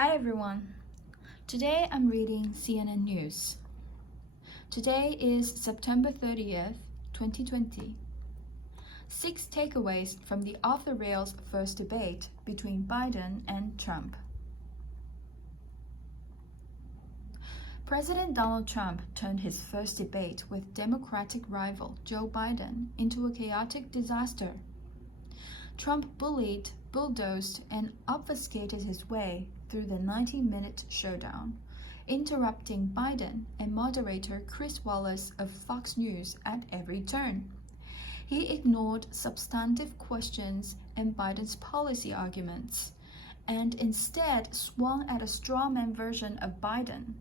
Hi everyone. Today I'm reading CNN News. Today is September 30th, 2020. 6 takeaways from the off-the-rails first debate between Biden and Trump. President Donald Trump turned his first debate with Democratic rival Joe Biden into a chaotic disaster. Trump bullied, bulldozed, and obfuscated his way through the 90-minute showdown, interrupting Biden and moderator Chris Wallace of Fox News at every turn. He ignored substantive questions and Biden's policy arguments, and instead swung at a strawman version of Biden,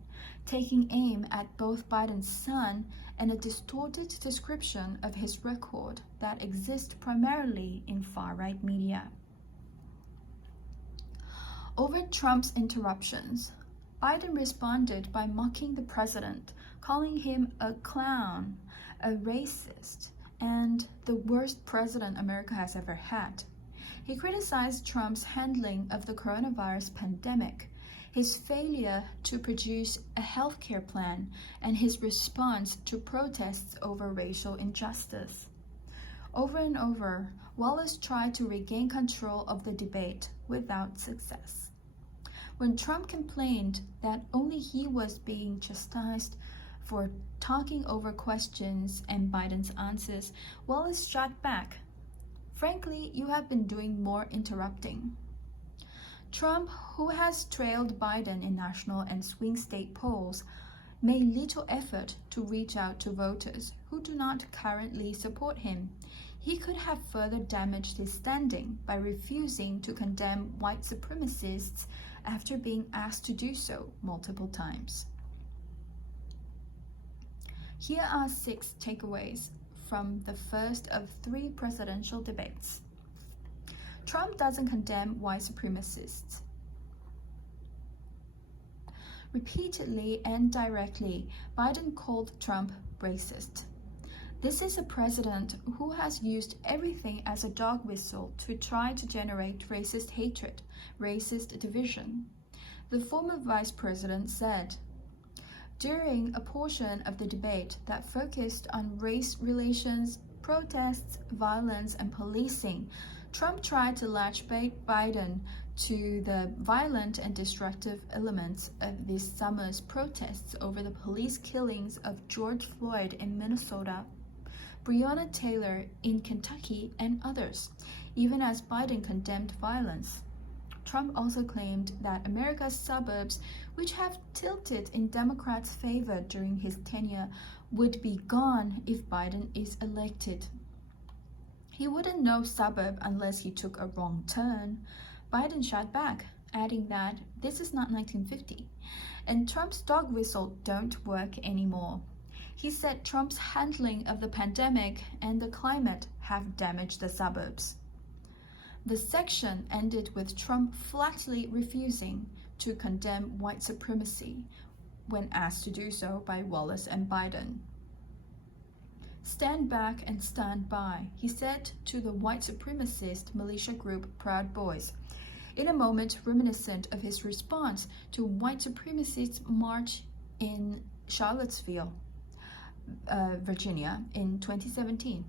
taking aim at both Biden's son and a distorted description of his record that exists primarily in far-right media. Over Trump's interruptions, Biden responded by mocking the president, calling him a clown, a racist, and the worst president America has ever had. He criticized Trump's handling of the coronavirus pandemic, his failure to produce a healthcare plan, and his response to protests over racial injustice. Over and over, Wallace tried to regain control of the debate without success. When Trump complained that only he was being chastised for talking over questions and Biden's answers, Wallace shot back. Frankly, you have been doing more interrupting. Trump, who has trailed Biden in national and swing state polls, made little effort to reach out to voters who do not currently support him. He could have further damaged his standing by refusing to condemn white supremacists after being asked to do so multiple times. Here are 6 takeaways from the first of 3 presidential debates. Trump doesn't condemn white supremacists. Repeatedly and directly, Biden called Trump racist. This is a president who has used everything as a dog whistle to try to generate racist hatred, racist division. The former vice president said, during a portion of the debate that focused on race relations, protests, violence, and policing, Trump tried to latch Biden to the violent and destructive elements of this summer's protests over the police killings of George Floyd in Minnesota, Breonna Taylor in Kentucky, and others, even as Biden condemned violence. Trump also claimed that America's suburbs, which have tilted in Democrats' favor during his tenure, would be gone if Biden is elected. He wouldn't know suburb unless he took a wrong turn. Biden shot back, adding that this is not 1950, and Trump's dog whistle don't work anymore. He said Trump's handling of the pandemic and the climate have damaged the suburbs. The section ended with Trump flatly refusing to condemn white supremacy when asked to do so by Wallace and Biden. Stand back and stand by, he said to the white supremacist militia group Proud Boys, in a moment reminiscent of his response to white supremacists' march in Charlottesville, Virginia in 2017.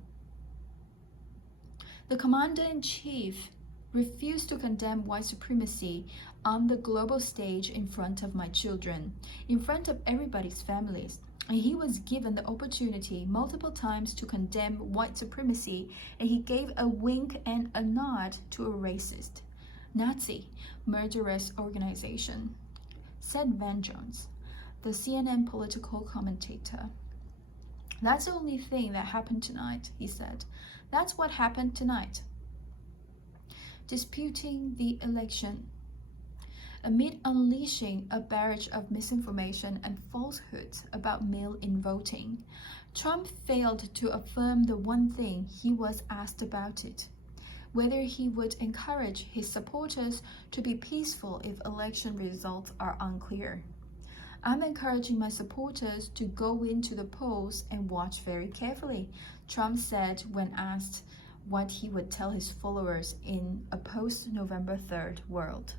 The commander-in-chief refused to condemn white supremacy on the global stage in front of my children, in front of everybody's families. And he was given the opportunity multiple times to condemn white supremacy, and he gave a wink and a nod to a racist, Nazi, murderous organization, said Van Jones, the CNN political commentator. That's the only thing that happened tonight, he said. That's what happened tonight. Disputing the election. Amid unleashing a barrage of misinformation and falsehoods about mail-in voting, Trump failed to affirm the one thing he was asked about it, whether he would encourage his supporters to be peaceful if election results are unclear. I'm encouraging my supporters to go into the polls and watch very carefully, Trump said when asked what he would tell his followers in a post-November 3rd world.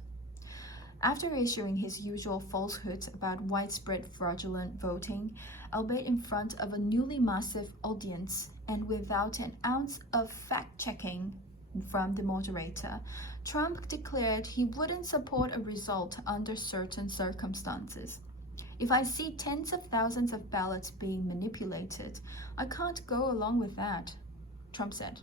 After issuing his usual falsehoods about widespread fraudulent voting, albeit in front of a newly massive audience and without an ounce of fact-checking from the moderator, Trump declared he wouldn't support a result under certain circumstances. If I see tens of thousands of ballots being manipulated, I can't go along with that, Trump said.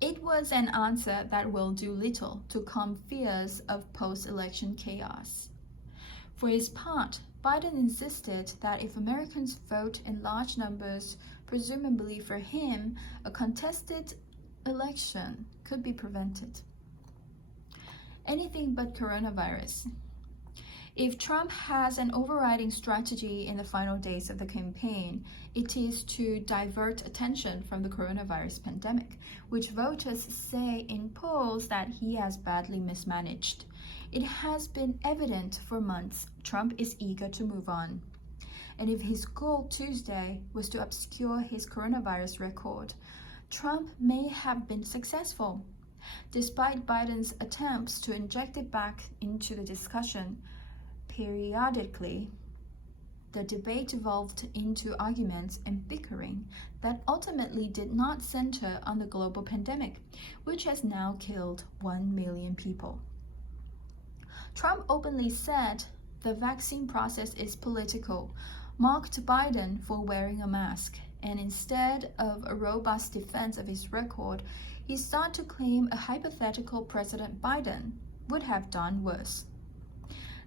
It was an answer that will do little to calm fears of post-election chaos. For his part, Biden insisted that if Americans vote in large numbers, presumably for him, a contested election could be prevented. Anything but coronavirus. If Trump has an overriding strategy in the final days of the campaign, it is to divert attention from the coronavirus pandemic, which voters say in polls that he has badly mismanaged. It has been evident for months Trump is eager to move on. And if his goal Tuesday was to obscure his coronavirus record, Trump may have been successful. Despite Biden's attempts to inject it back into the discussion, periodically, the debate evolved into arguments and bickering that ultimately did not center on the global pandemic, which has now killed 1 million people. Trump openly said the vaccine process is political, mocked Biden for wearing a mask, and instead of a robust defense of his record, he sought to claim a hypothetical President Biden would have done worse.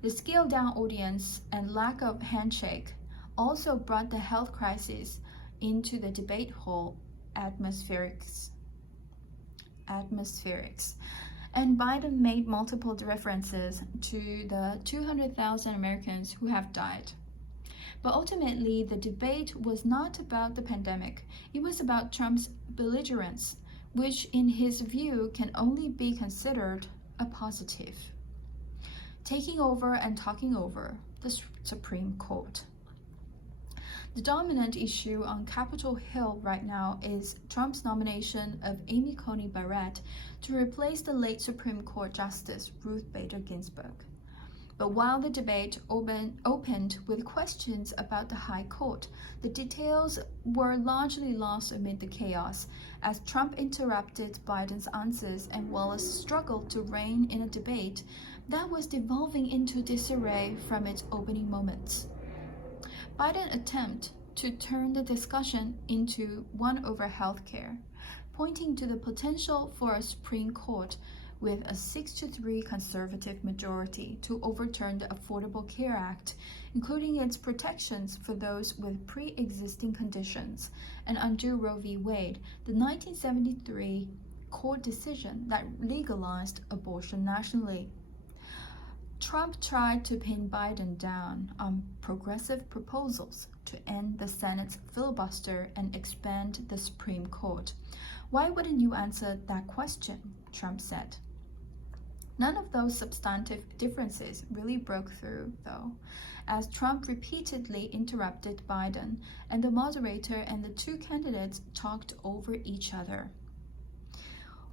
The scaled-down audience and lack of handshake also brought the health crisis into the debate hall atmospherics. And Biden made multiple references to the 200,000 Americans who have died. But ultimately, the debate was not about the pandemic. It was about Trump's belligerence, which in his view can only be considered a positive. Taking over and talking over the Supreme Court. The dominant issue on Capitol Hill right now is Trump's nomination of Amy Coney Barrett to replace the late Supreme Court Justice Ruth Bader Ginsburg. But while the debate opened with questions about the High Court, the details were largely lost amid the chaos as Trump interrupted Biden's answers and Wallace struggled to rein in a debate that was devolving into disarray from its opening moments. Biden's attempt to turn the discussion into one over healthcare, pointing to the potential for a Supreme Court with a 6-3 conservative majority to overturn the Affordable Care Act, including its protections for those with pre-existing conditions, and undo Roe v. Wade, the 1973 court decision that legalized abortion nationally. Trump tried to pin Biden down on progressive proposals to end the Senate's filibuster and expand the Supreme Court. Why wouldn't you answer that question? Trump said. None of those substantive differences really broke through, though, as Trump repeatedly interrupted Biden, and the moderator and the two candidates talked over each other.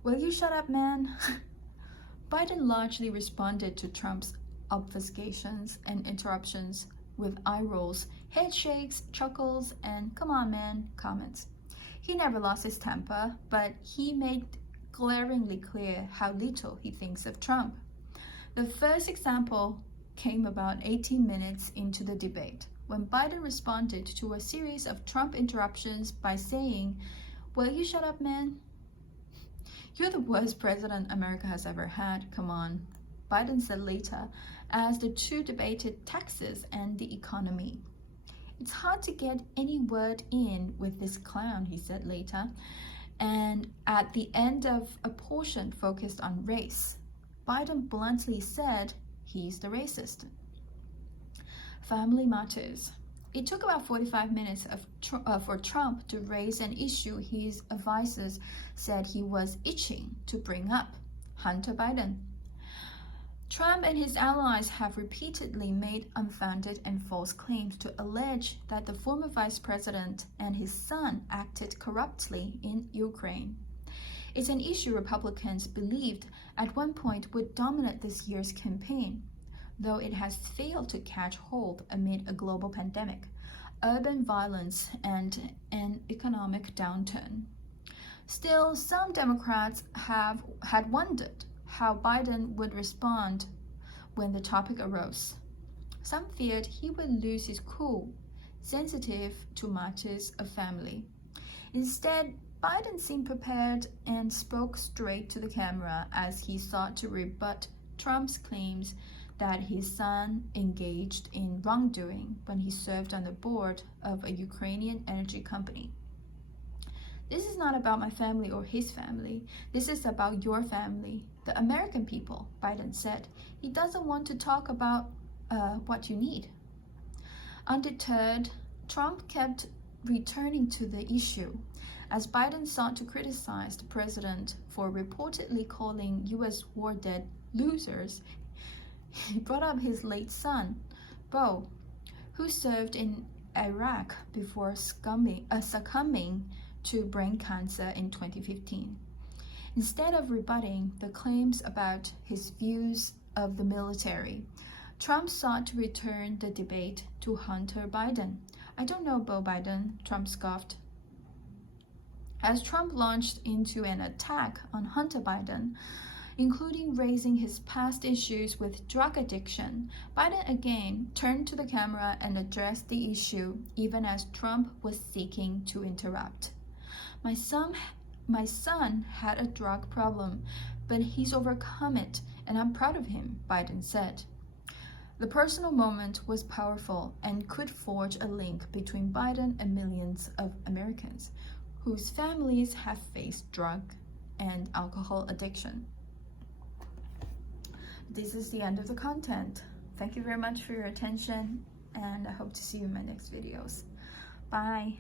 Will you shut up, man? Biden largely responded to Trump's obfuscations and interruptions with eye rolls, head shakes, chuckles, and come on man comments. He never lost his temper, but he made glaringly clear how little he thinks of Trump. The first example came about 18 minutes into the debate, when Biden responded to a series of Trump interruptions by saying, "Will you shut up, man? You're the worst president America has ever had, come on," Biden said later, as the two debated taxes and the economy. "It's hard to get any word in with this clown," he said later, and at the end of a portion focused on race, Biden bluntly said he's the racist. Family matters. It took about 45 minutes for Trump to raise an issue his advisors said he was itching to bring up: Hunter Biden. Trump and his allies have repeatedly made unfounded and false claims to allege that the former vice president and his son acted corruptly in Ukraine. It's an issue Republicans believed at one point would dominate this year's campaign, though it has failed to catch hold amid a global pandemic, urban violence, and an economic downturn. Still, some Democrats had wondered how Biden would respond when the topic arose. Some feared he would lose his cool, sensitive to matters of family. Instead, Biden seemed prepared and spoke straight to the camera as he sought to rebut Trump's claims that his son engaged in wrongdoing when he served on the board of a Ukrainian energy company. This is not about my family or his family. This is about your family, the American people, Biden said. He doesn't want to talk about what you need. Undeterred, Trump kept returning to the issue. As Biden sought to criticize the president for reportedly calling U.S. war dead losers, he brought up his late son, Beau, who served in Iraq before succumbing to brain cancer in 2015. Instead of rebutting the claims about his views of the military, Trump sought to return the debate to Hunter Biden. I don't know Beau Biden, Trump scoffed. As Trump launched into an attack on Hunter Biden, including raising his past issues with drug addiction, Biden again turned to the camera and addressed the issue, even as Trump was seeking to interrupt. My son had a drug problem, but he's overcome it, and I'm proud of him, Biden said. The personal moment was powerful and could forge a link between Biden and millions of Americans whose families have faced drug and alcohol addiction. This is the end of the content. Thank you very much for your attention, and I hope to see you in my next videos. Bye.